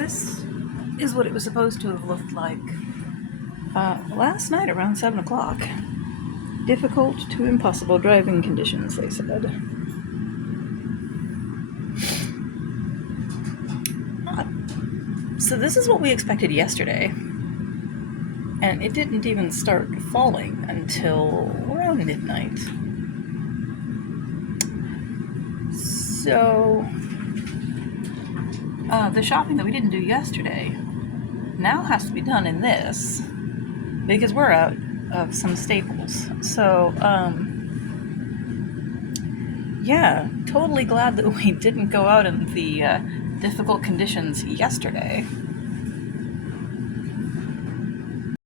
this is what it was supposed to have looked like last night around 7 o'clock. Difficult to impossible driving conditions, they said. So this is what we expected yesterday. And it didn't even start falling until around midnight. So the shopping that we didn't do yesterday now has to be done in this because we're out of some staples. So yeah, totally glad that we didn't go out in the difficult conditions yesterday.